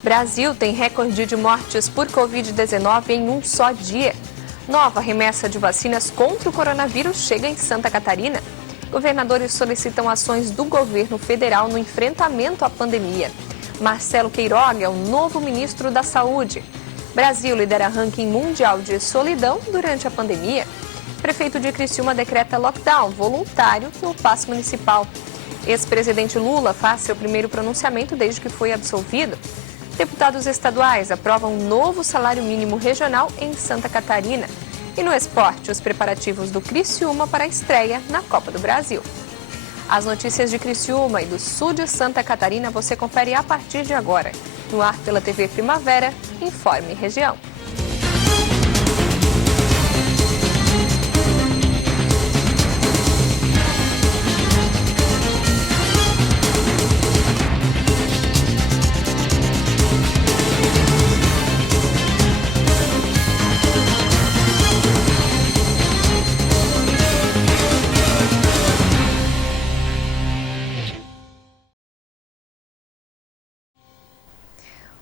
Brasil tem recorde de mortes por Covid-19 em um só dia. Nova remessa de vacinas contra o coronavírus chega em Santa Catarina. Governadores solicitam ações do governo federal no enfrentamento à pandemia. Marcelo Queiroga é o novo ministro da Saúde. Brasil lidera ranking mundial de solidão durante a pandemia. Prefeito de Criciúma decreta lockdown voluntário no Paço Municipal. Ex-presidente Lula faz seu primeiro pronunciamento desde que foi absolvido. Deputados estaduais aprovam um novo salário mínimo regional em Santa Catarina. E no esporte, os preparativos do Criciúma para a estreia na Copa do Brasil. As notícias de Criciúma e do sul de Santa Catarina você confere a partir de agora. No ar pela TV Primavera, Informe Região.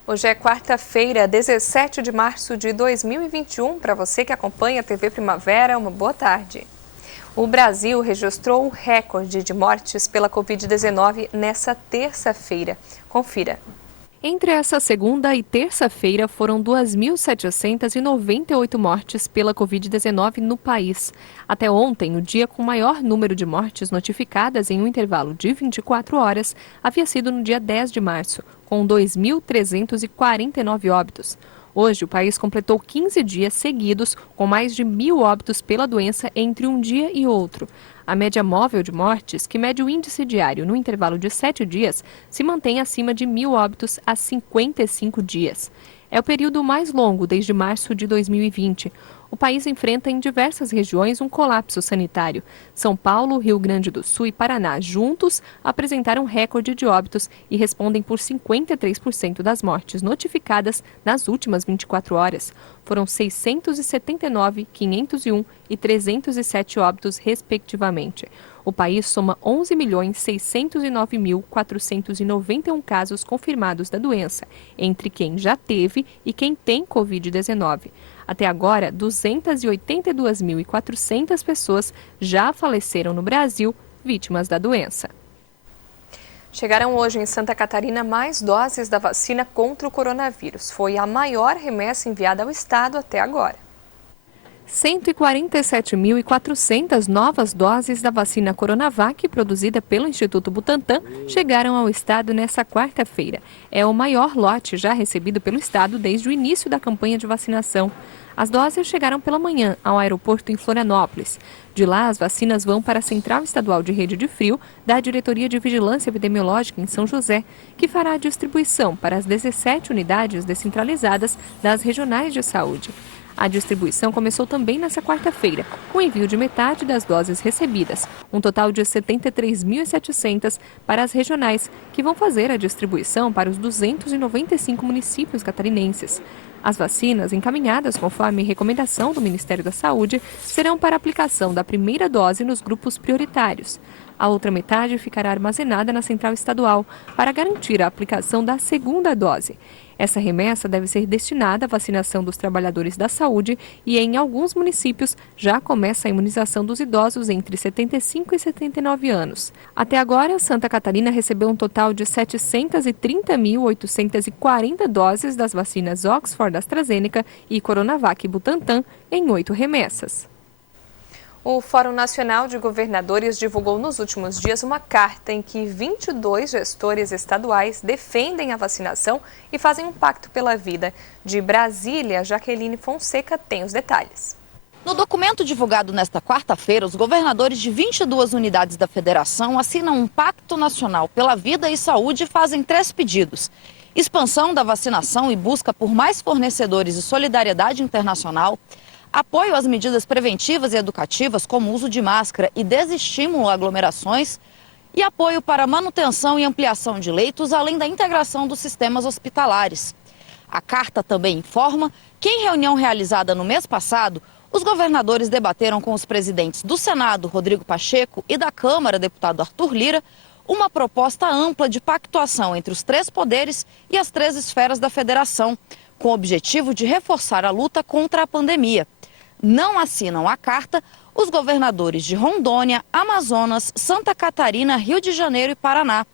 Hoje é quarta-feira, 17 de março de 2021. Para você que acompanha a TV Primavera, uma boa tarde. O Brasil registrou o recorde de mortes pela Covid-19 nessa terça-feira. Confira. Entre essa segunda e terça-feira foram 2.798 mortes pela Covid-19 no país. Até ontem, o dia com maior número de mortes notificadas em um intervalo de 24 horas havia sido no dia 10 de março, com 2.349 óbitos. Hoje, o país completou 15 dias seguidos com mais de 1.000 óbitos pela doença entre um dia e outro. A média móvel de mortes, que mede o índice diário no intervalo de 7 dias, se mantém acima de 1.000 óbitos há 55 dias. É o período mais longo desde março de 2020. O país enfrenta em diversas regiões um colapso sanitário. São Paulo, Rio Grande do Sul e Paraná, juntos, apresentaram recorde de óbitos e respondem por 53% das mortes notificadas nas últimas 24 horas. Foram 679, 501 e 307 óbitos, respectivamente. O país soma 11.609.491 casos confirmados da doença, entre quem já teve e quem tem Covid-19. Até agora, 282.400 pessoas já faleceram no Brasil, vítimas da doença. Chegaram hoje em Santa Catarina mais doses da vacina contra o coronavírus. Foi a maior remessa enviada ao estado até agora. 147.400 novas doses da vacina Coronavac, produzida pelo Instituto Butantan, chegaram ao estado nesta quarta-feira. É o maior lote já recebido pelo estado desde o início da campanha de vacinação. As doses chegaram pela manhã ao aeroporto em Florianópolis. De lá, as vacinas vão para a Central Estadual de Rede de Frio da Diretoria de Vigilância Epidemiológica em São José, que fará a distribuição para as 17 unidades descentralizadas das regionais de saúde. A distribuição começou também nesta quarta-feira, com o envio de metade das doses recebidas, um total de 73.700 para as regionais, que vão fazer a distribuição para os 295 municípios catarinenses. As vacinas, encaminhadas conforme recomendação do Ministério da Saúde, serão para aplicação da primeira dose nos grupos prioritários. A outra metade ficará armazenada na Central Estadual para garantir a aplicação da segunda dose. Essa remessa deve ser destinada à vacinação dos trabalhadores da saúde e, em alguns municípios, já começa a imunização dos idosos entre 75 e 79 anos. Até agora, Santa Catarina recebeu um total de 730.840 doses das vacinas Oxford AstraZeneca e Coronavac Butantan em 8 remessas. O Fórum Nacional de Governadores divulgou nos últimos dias uma carta em que 22 gestores estaduais defendem a vacinação e fazem um pacto pela vida. De Brasília, Jaqueline Fonseca tem os detalhes. No documento divulgado nesta quarta-feira, os governadores de 22 unidades da federação assinam um pacto nacional pela vida e saúde e fazem 3 pedidos: expansão da vacinação e busca por mais fornecedores e solidariedade internacional, apoio às medidas preventivas e educativas, como o uso de máscara e desestímulo a aglomerações, e apoio para a manutenção e ampliação de leitos, além da integração dos sistemas hospitalares. A carta também informa que, em reunião realizada no mês passado, os governadores debateram com os presidentes do Senado, Rodrigo Pacheco, e da Câmara, deputado Arthur Lira, uma proposta ampla de pactuação entre os 3 poderes e as 3 esferas da federação, com o objetivo de reforçar a luta contra a pandemia. Não assinam a carta os governadores de Rondônia, Amazonas, Santa Catarina, Rio de Janeiro e Paraná.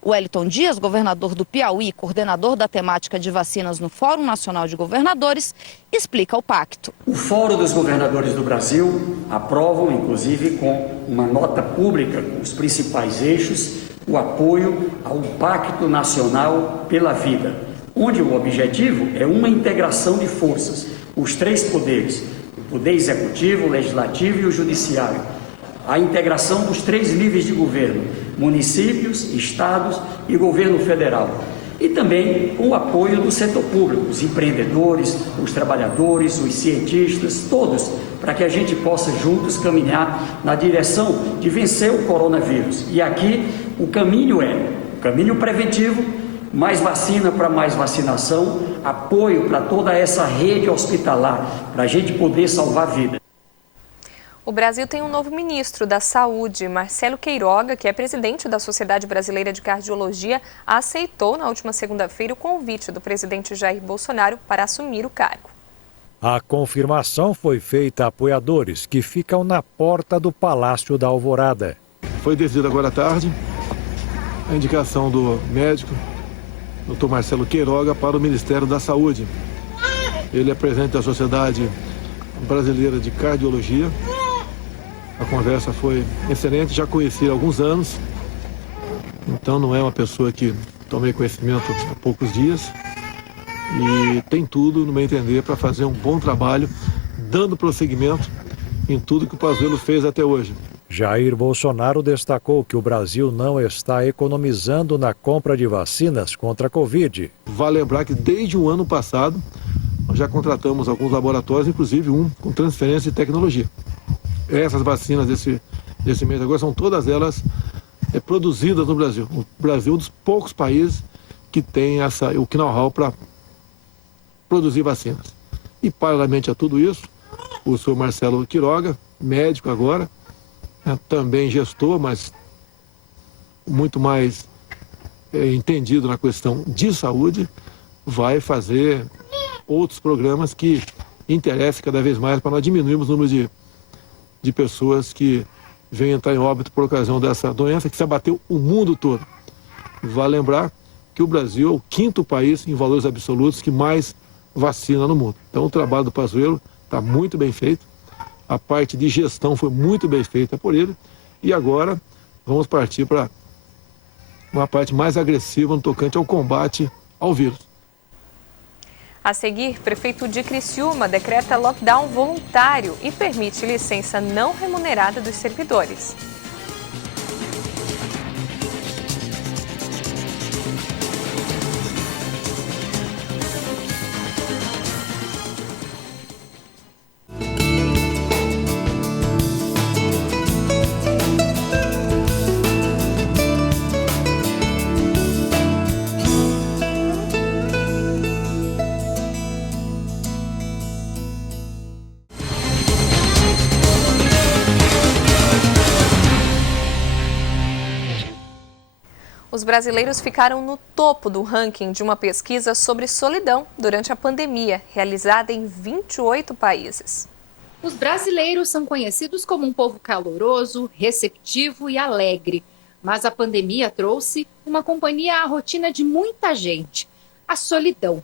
O Wellington Dias, governador do Piauí, coordenador da temática de vacinas no Fórum Nacional de Governadores, explica o pacto. O Fórum dos Governadores do Brasil aprovam, inclusive, com uma nota pública, com os principais eixos, o apoio ao Pacto Nacional pela Vida, onde o objetivo é uma integração de forças, os 3 poderes, o Poder Executivo, o Legislativo e o Judiciário, a integração dos 3 níveis de governo, municípios, estados e governo federal. E também com o apoio do setor público, os empreendedores, os trabalhadores, os cientistas, todos, para que a gente possa juntos caminhar na direção de vencer o coronavírus. E aqui o caminho preventivo, mais vacina para mais vacinação, apoio para toda essa rede hospitalar, para a gente poder salvar vidas. O Brasil tem um novo ministro da Saúde, Marcelo Queiroga, que é presidente da Sociedade Brasileira de Cardiologia, aceitou na última segunda-feira o convite do presidente Jair Bolsonaro para assumir o cargo. A confirmação foi feita a apoiadores que ficam na porta do Palácio da Alvorada. Foi decidido agora à tarde a indicação do médico, Dr. Marcelo Queiroga, para o Ministério da Saúde. Ele é presidente da Sociedade Brasileira de Cardiologia. A conversa foi excelente, já conheci há alguns anos, então não é uma pessoa que tomei conhecimento há poucos dias e tem tudo, no meu entender, para fazer um bom trabalho, dando prosseguimento em tudo que o Pazuello fez até hoje. Jair Bolsonaro destacou que o Brasil não está economizando na compra de vacinas contra a Covid. Vale lembrar que desde o ano passado nós já contratamos alguns laboratórios, inclusive um com transferência de tecnologia. Essas vacinas desse mês agora são todas elas produzidas no Brasil. O Brasil é um dos poucos países que tem o know-how para produzir vacinas. E, paralelamente a tudo isso, o senhor Marcelo Queiroga, médico agora, também gestor, mas muito mais entendido na questão de saúde, vai fazer outros programas que interessem cada vez mais para nós diminuirmos o número de pessoas que vêm entrar em óbito por ocasião dessa doença que se abateu o mundo todo. Vale lembrar que o Brasil é o 5º país em valores absolutos que mais vacina no mundo. Então o trabalho do Pazuello está muito bem feito, a parte de gestão foi muito bem feita por ele e agora vamos partir para uma parte mais agressiva no tocante ao combate ao vírus. A seguir, prefeito de Criciúma decreta lockdown voluntário e permite licença não remunerada dos servidores. Os brasileiros ficaram no topo do ranking de uma pesquisa sobre solidão durante a pandemia, realizada em 28 países. Os brasileiros são conhecidos como um povo caloroso, receptivo e alegre. Mas a pandemia trouxe uma companhia à rotina de muita gente: a solidão.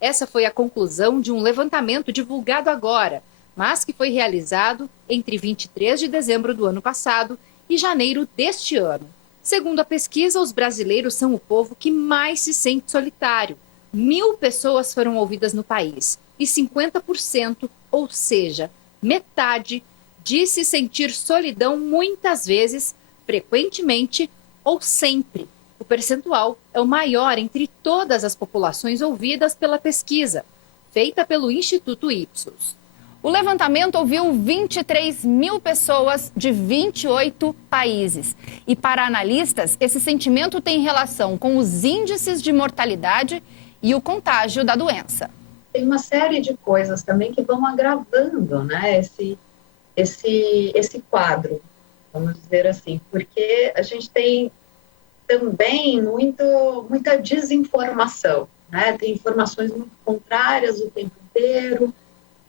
Essa foi a conclusão de um levantamento divulgado agora, mas que foi realizado entre 23 de dezembro do ano passado e janeiro deste ano. Segundo a pesquisa, os brasileiros são o povo que mais se sente solitário. 1.000 pessoas foram ouvidas no país e 50%, ou seja, metade, disse sentir solidão muitas vezes, frequentemente ou sempre. O percentual é o maior entre todas as populações ouvidas pela pesquisa, feita pelo Instituto Ipsos. O levantamento ouviu 23.000 pessoas de 28 países. E para analistas, esse sentimento tem relação com os índices de mortalidade e o contágio da doença. Tem uma série de coisas também que vão agravando, né, esse quadro, vamos dizer assim, porque a gente tem também muita desinformação, né? Tem informações muito contrárias o tempo inteiro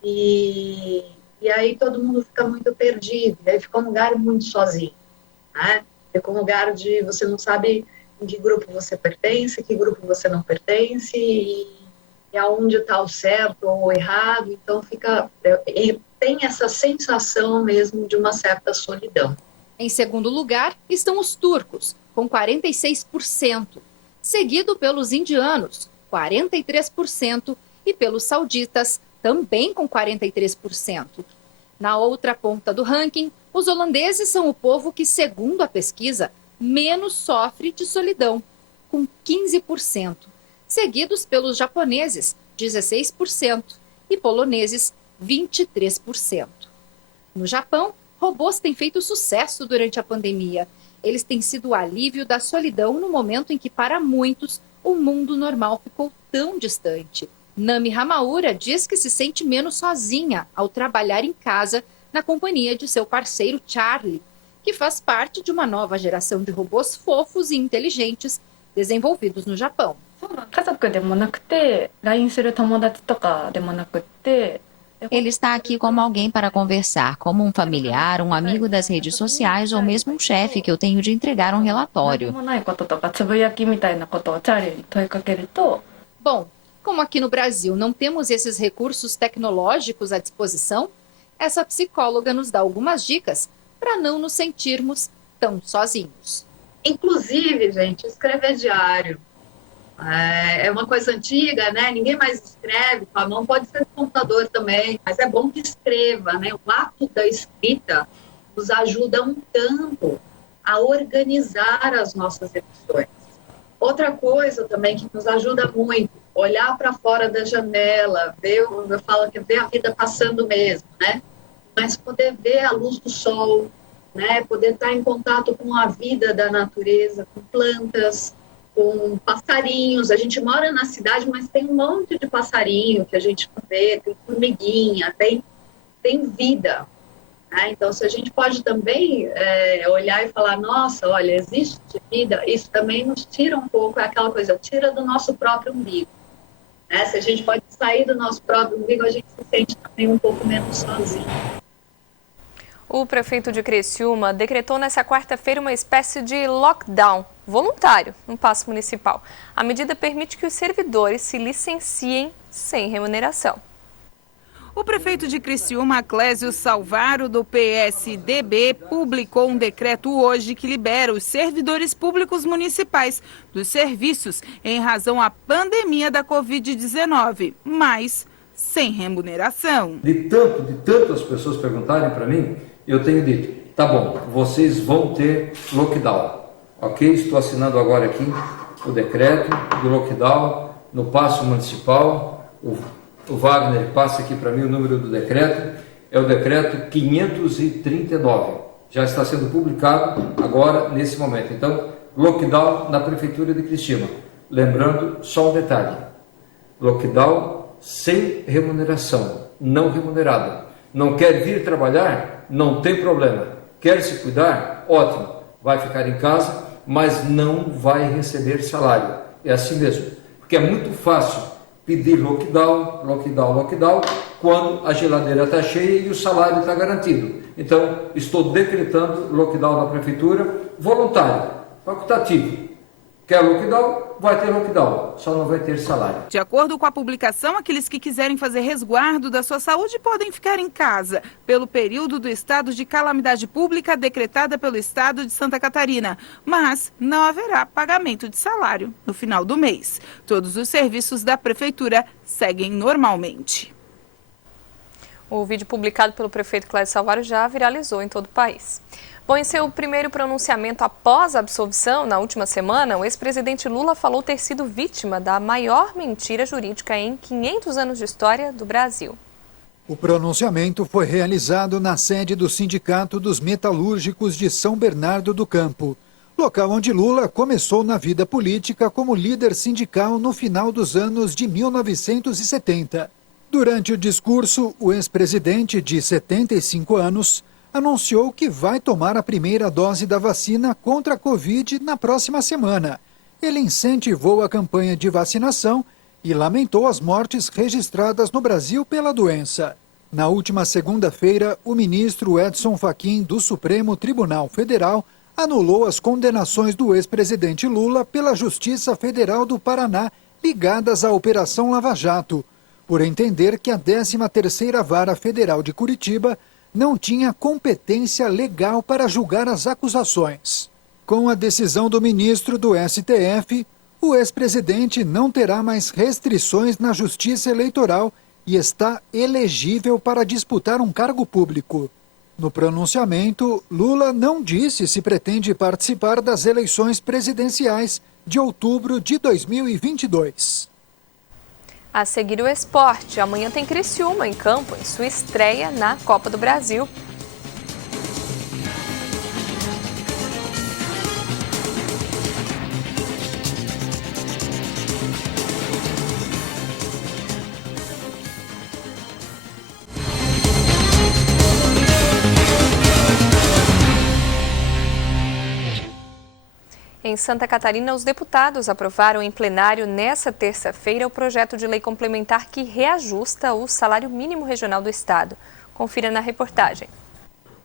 e aí todo mundo fica muito perdido, aí fica um lugar muito sozinho, né? Fica um lugar de você não sabe em que grupo você pertence, que grupo você não pertence e aonde está o certo ou o errado, então tem essa sensação mesmo de uma certa solidão. Em segundo lugar estão os turcos, com 46%, seguido pelos indianos, 43%, e pelos sauditas, também com 43%. Na outra ponta do ranking, os holandeses são o povo que, segundo a pesquisa, menos sofre de solidão, com 15%, seguidos pelos japoneses, 16%, e poloneses, 23%. No Japão, robôs têm feito sucesso durante a pandemia. Eles têm sido o alívio da solidão no momento em que, para muitos, o mundo normal ficou tão distante. Nami Hamaura diz que se sente menos sozinha ao trabalhar em casa na companhia de seu parceiro Charlie, que faz parte de uma nova geração de robôs fofos e inteligentes desenvolvidos no Japão. Ele está aqui como alguém para conversar, como um familiar, um amigo das redes sociais ou mesmo um chefe que eu tenho de entregar um relatório. Bom, como aqui no Brasil não temos esses recursos tecnológicos à disposição, essa psicóloga nos dá algumas dicas para não nos sentirmos tão sozinhos. Inclusive, gente, escrever diário. É uma coisa antiga, né? Ninguém mais escreve com a mão, pode ser no computador também, mas é bom que escreva, né? O ato da escrita nos ajuda um tanto a organizar as nossas emoções. Outra coisa também que nos ajuda muito, olhar para fora da janela, eu falo que ver a vida passando mesmo, né? Mas poder ver a luz do sol, né? Poder estar em contato com a vida da natureza, com plantas, com passarinhos. A gente mora na cidade, mas tem um monte de passarinho que a gente não vê, tem formiguinha, tem vida. Né? Então, se a gente pode também olhar e falar, nossa, olha, existe vida, isso também nos tira um pouco, é aquela coisa, tira do nosso próprio umbigo. Né? Se a gente pode sair do nosso próprio umbigo, a gente se sente também um pouco menos sozinho. O prefeito de Criciúma decretou nesta quarta-feira uma espécie de lockdown voluntário no Paço Municipal. A medida permite que os servidores se licenciem sem remuneração. O prefeito de Criciúma, Clésio Salvaro, do PSDB, publicou um decreto hoje que libera os servidores públicos municipais dos serviços em razão à pandemia da Covid-19, mas sem remuneração. De tanto as pessoas perguntarem para mim, eu tenho dito, tá bom, vocês vão ter lockdown, ok? Estou assinando agora aqui o decreto do lockdown no Paço Municipal. O Wagner passa aqui para mim o número do decreto, é o decreto 539, já está sendo publicado agora nesse momento. Então, lockdown na Prefeitura de Criciúma. Lembrando só um detalhe, lockdown sem remuneração, não remunerada. Não quer vir trabalhar? Não tem problema. Quer se cuidar? Ótimo. Vai ficar em casa, mas não vai receber salário. É assim mesmo. Porque é muito fácil pedir lockdown, quando a geladeira está cheia e o salário está garantido. Então, estou decretando lockdown na Prefeitura, voluntário, facultativo. Quer lockdown? Vai ter lockdown, só não vai ter salário. De acordo com a publicação, aqueles que quiserem fazer resguardo da sua saúde podem ficar em casa pelo período do estado de calamidade pública decretada pelo estado de Santa Catarina. Mas não haverá pagamento de salário no final do mês. Todos os serviços da prefeitura seguem normalmente. O vídeo publicado pelo prefeito Clésio Salvaro já viralizou em todo o país. Bom, em seu primeiro pronunciamento após a absolvição, na última semana, o ex-presidente Lula falou ter sido vítima da maior mentira jurídica em 500 anos de história do Brasil. O pronunciamento foi realizado na sede do Sindicato dos Metalúrgicos de São Bernardo do Campo, local onde Lula começou na vida política como líder sindical no final dos anos de 1970. Durante o discurso, o ex-presidente de 75 anos anunciou que vai tomar a primeira dose da vacina contra a Covid na próxima semana. Ele incentivou a campanha de vacinação e lamentou as mortes registradas no Brasil pela doença. Na última segunda-feira, o ministro Edson Fachin, do Supremo Tribunal Federal, anulou as condenações do ex-presidente Lula pela Justiça Federal do Paraná ligadas à Operação Lava Jato, por entender que a 13ª Vara Federal de Curitiba não tinha competência legal para julgar as acusações. Com a decisão do ministro do STF, o ex-presidente não terá mais restrições na Justiça Eleitoral e está elegível para disputar um cargo público. No pronunciamento, Lula não disse se pretende participar das eleições presidenciais de outubro de 2022. A seguir o esporte, amanhã tem Criciúma em campo em sua estreia na Copa do Brasil. Em Santa Catarina, os deputados aprovaram em plenário nesta terça-feira o projeto de lei complementar que reajusta o salário mínimo regional do estado. Confira na reportagem.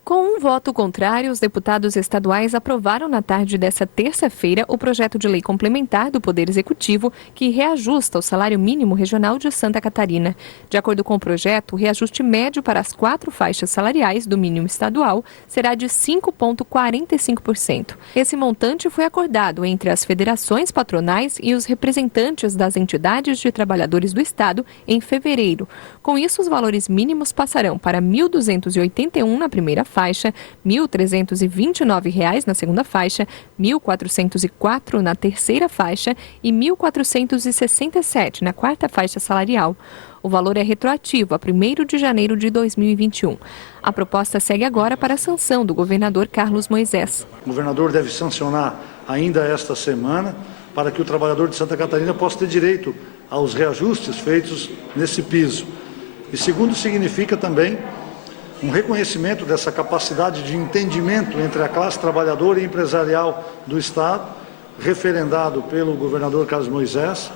Com um voto contrário, os deputados estaduais aprovaram na tarde desta terça-feira o projeto de lei complementar do Poder Executivo que reajusta o salário mínimo regional de Santa Catarina. De acordo com o projeto, o reajuste médio para as 4 faixas salariais do mínimo estadual será de 5,45%. Esse montante foi acordado entre as federações patronais e os representantes das entidades de trabalhadores do estado em fevereiro. Com isso, os valores mínimos passarão para R$ 1.281 na primeira faixa, R$ 1.329 na segunda faixa, R$ 1.404 na terceira faixa e R$ 1.467 na quarta faixa salarial. O valor é retroativo a 1º de janeiro de 2021. A proposta segue agora para a sanção do governador Carlos Moisés. O governador deve sancionar ainda esta semana para que o trabalhador de Santa Catarina possa ter direito aos reajustes feitos nesse piso. E segundo, significa também um reconhecimento dessa capacidade de entendimento entre a classe trabalhadora e empresarial do Estado, referendado pelo governador Carlos Moisés,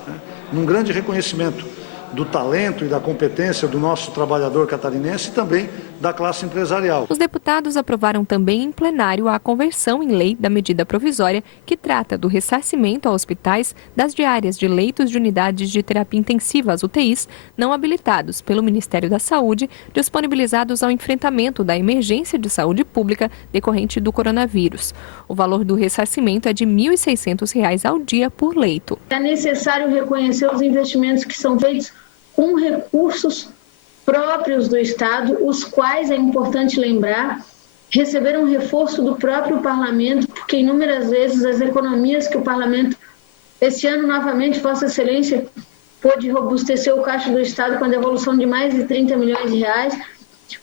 num grande reconhecimento do talento e da competência do nosso trabalhador catarinense e também da classe empresarial. Os deputados aprovaram também em plenário a conversão em lei da medida provisória que trata do ressarcimento a hospitais das diárias de leitos de unidades de terapia intensiva, as UTIs, não habilitados pelo Ministério da Saúde, disponibilizados ao enfrentamento da emergência de saúde pública decorrente do coronavírus. O valor do ressarcimento é de R$ 1.600 ao dia por leito. É necessário reconhecer os investimentos que são feitos com recursos próprios do Estado, os quais, é importante lembrar, receberam reforço do próprio Parlamento, porque inúmeras vezes as economias que o Parlamento, esse ano novamente, Vossa Excelência, pôde robustecer o caixa do Estado com a devolução de mais de 30 milhões de reais,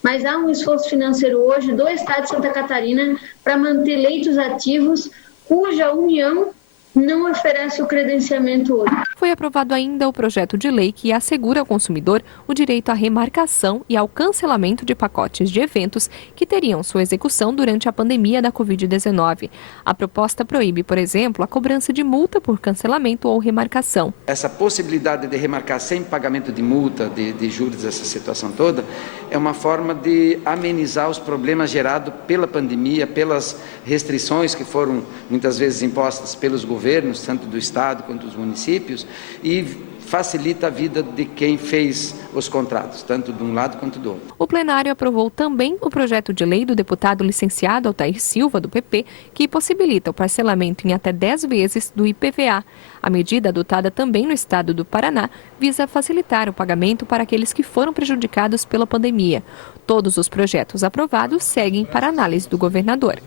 mas há um esforço financeiro hoje do Estado de Santa Catarina para manter leitos ativos, cuja União não oferece o credenciamento hoje. Foi aprovado ainda o projeto de lei que assegura ao consumidor o direito à remarcação e ao cancelamento de pacotes de eventos que teriam sua execução durante a pandemia da Covid-19. A proposta proíbe, por exemplo, a cobrança de multa por cancelamento ou remarcação. Essa possibilidade de remarcar sem pagamento de multa, de juros, essa situação toda, é uma forma de amenizar os problemas gerados pela pandemia, pelas restrições que foram muitas vezes impostas pelos governos, tanto do Estado quanto dos municípios, e facilita a vida de quem fez os contratos, tanto de um lado quanto do outro. O plenário aprovou também o projeto de lei do deputado licenciado Altair Silva, do PP, que possibilita o parcelamento em até 10 vezes do IPVA. A medida, adotada também no estado do Paraná, visa facilitar o pagamento para aqueles que foram prejudicados pela pandemia. Todos os projetos aprovados seguem para análise do governador.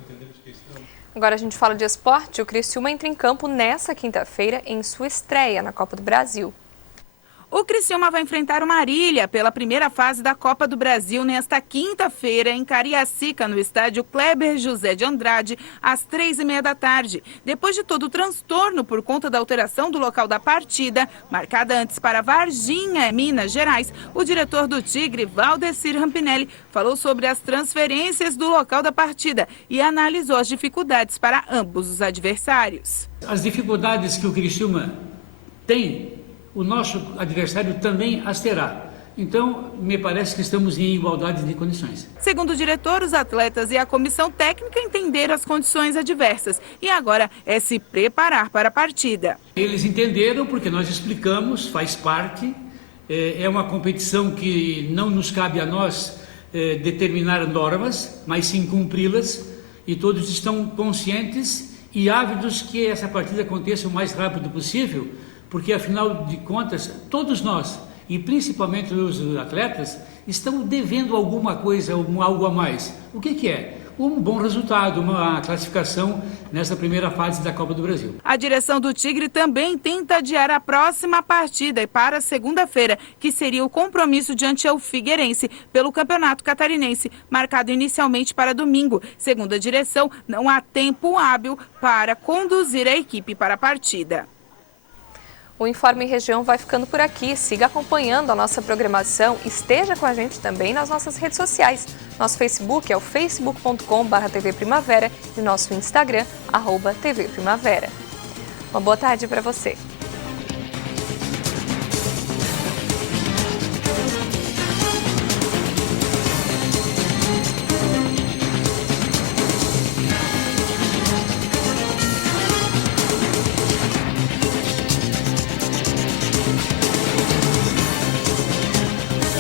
Agora a gente fala de esporte. O Criciúma entra em campo nesta quinta-feira em sua estreia na Copa do Brasil. O Criciúma vai enfrentar o Marília pela primeira fase da Copa do Brasil nesta quinta-feira em Cariacica, no estádio Kleber José de Andrade, às 3h30 da tarde. Depois de todo o transtorno por conta da alteração do local da partida, marcada antes para Varginha, Minas Gerais, o diretor do Tigre, Valdecir Rampinelli, falou sobre as transferências do local da partida e analisou as dificuldades para ambos os adversários. As dificuldades que o Criciúma tem, o nosso adversário também as terá. Então, me parece que estamos em igualdade de condições. Segundo o diretor, os atletas e a comissão técnica entenderam as condições adversas e agora é se preparar para a partida. Eles entenderam porque nós explicamos, faz parte, é uma competição que não nos cabe a nós determinar normas, mas sim cumpri-las, e todos estão conscientes e ávidos que essa partida aconteça o mais rápido possível, porque, afinal de contas, todos nós, e principalmente os atletas, estão devendo alguma coisa, algo a mais. O que é? Um bom resultado, uma classificação nessa primeira fase da Copa do Brasil. A direção do Tigre também tenta adiar a próxima partida para segunda-feira, que seria o compromisso diante ao Figueirense pelo Campeonato Catarinense, marcado inicialmente para domingo. Segundo a direção, não há tempo hábil para conduzir a equipe para a partida. O Informe Região vai ficando por aqui. Siga acompanhando a nossa programação. Esteja com a gente também nas nossas redes sociais. Nosso Facebook é o facebook.com/tvprimavera e nosso Instagram, @tvprimavera. Uma boa tarde para você.